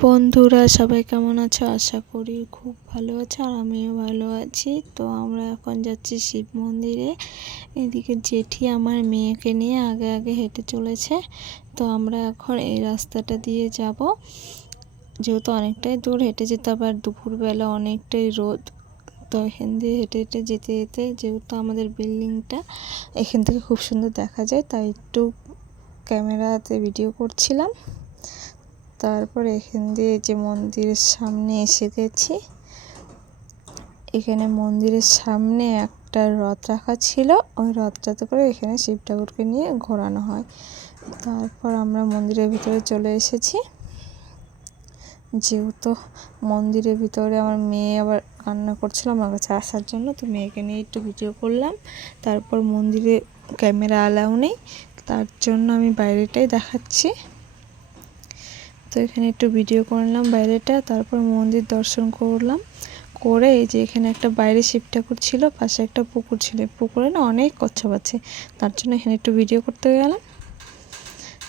বন্ধুরা, সবাই কেমন আছো? আশা করি খুব ভালো আছো আর আমিও ভালো আছি। তো আমরা এখন যাচ্ছি শিব মন্দিরে। এদিকে জেঠি আমার মেয়েকে নিয়ে আগে আগে হেঁটে চলেছে। তো আমরা এখন এই রাস্তাটা দিয়ে যাব, যেহেতু অনেকটাই দূর হেঁটে যেতে হবে আর দুপুরবেলা অনেকটাই রোদ। তো এখান দিয়ে হেঁটে হেঁটে যেতে যেতে, যেহেতু আমাদের বিল্ডিংটা এখান থেকে খুব সুন্দর দেখা যায়, তাই একটু ক্যামেরাতে ভিডিও করছিলাম। তারপর এখান দিয়ে যে মন্দিরের সামনে এসে গেছি। এখানে মন্দিরের সামনে একটা রথ রাখা ছিল, ওই রথটাতে করে এখানে শিব ঠাকুরকে নিয়ে ঘোরানো হয়। তারপর আমরা মন্দিরের ভিতরে চলে এসেছি। যেহেতু মন্দিরের ভিতরে আমার মেয়ে আবার কান্না করছিল আমার কাছে আসার জন্য, তো মেয়েকে নিয়ে একটু ভিডিও করলাম। তারপর মন্দিরে ক্যামেরা অ্যালাউ নেই, তার জন্য আমি বাইরেটাই দেখাচ্ছি। তো এখানে একটু ভিডিও করলাম বাইরেটা। তারপর মন্দির দর্শন করলাম, করে এই যে এখানে একটা বাইরে শিব ঠাকুর ছিল, পাশে একটা পুকুর ছিল। পুকুরে না অনেক কচ্ছপ আছে, তার জন্য এখানে একটু ভিডিও করতে গেলাম।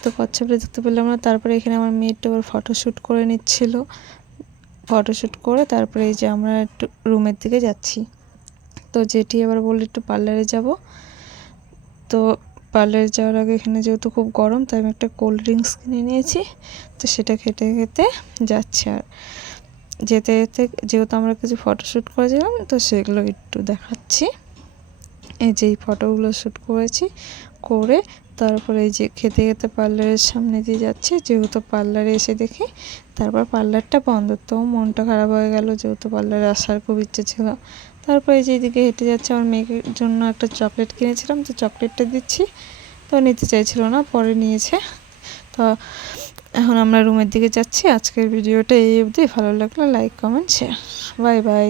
তো কচ্ছপটা দেখতে পেলাম না। তারপরে এখানে আমার মেয়ে একটু আবার ফটোশ্যুট করে নিচ্ছিল। ফটোশ্যুট করে তারপরে এই যে আমরা একটু রুমের দিকে যাচ্ছি। তো জেঠি আবার বললো একটু পার্লারে যাব। তো পার্লারে যাওয়ার আগে এখানে যেহেতু খুব গরম, তাই আমি একটা কোল্ড ড্রিঙ্কস কিনে নিয়েছি। তো সেটা খেতে খেতে যাচ্ছি। আর যেতে যেতে যেহেতু আমরা কিছু ফটোশ্যুট করেছিলাম, তো সেগুলো একটু দেখাচ্ছি। এই যে এই ফটোগুলো শ্যুট করেছি, করে তারপরে এই যে খেতে খেতে পার্লারের সামনে দিয়ে যাচ্ছি। যেহেতু পার্লারে এসে দেখি তারপর পার্লারটা বন্ধ, তো মনটা খারাপ হয়ে গেল, যেহেতু পার্লারে আসার খুব ইচ্ছে ছিল। তারপরে এই যে এদিকে হেঁটে যাচ্ছে, আমার মেয়ের জন্য একটা চকলেট কিনেছিলাম, তো চকলেটটা দিচ্ছি। তো নিতে চাইছিল না, পরে নিয়েছে। তো এখন আমরা রুমের দিকে যাচ্ছি। আজকের ভিডিওটা এই অবধি। ভালো লাগলে like, comment, share. Bye bye.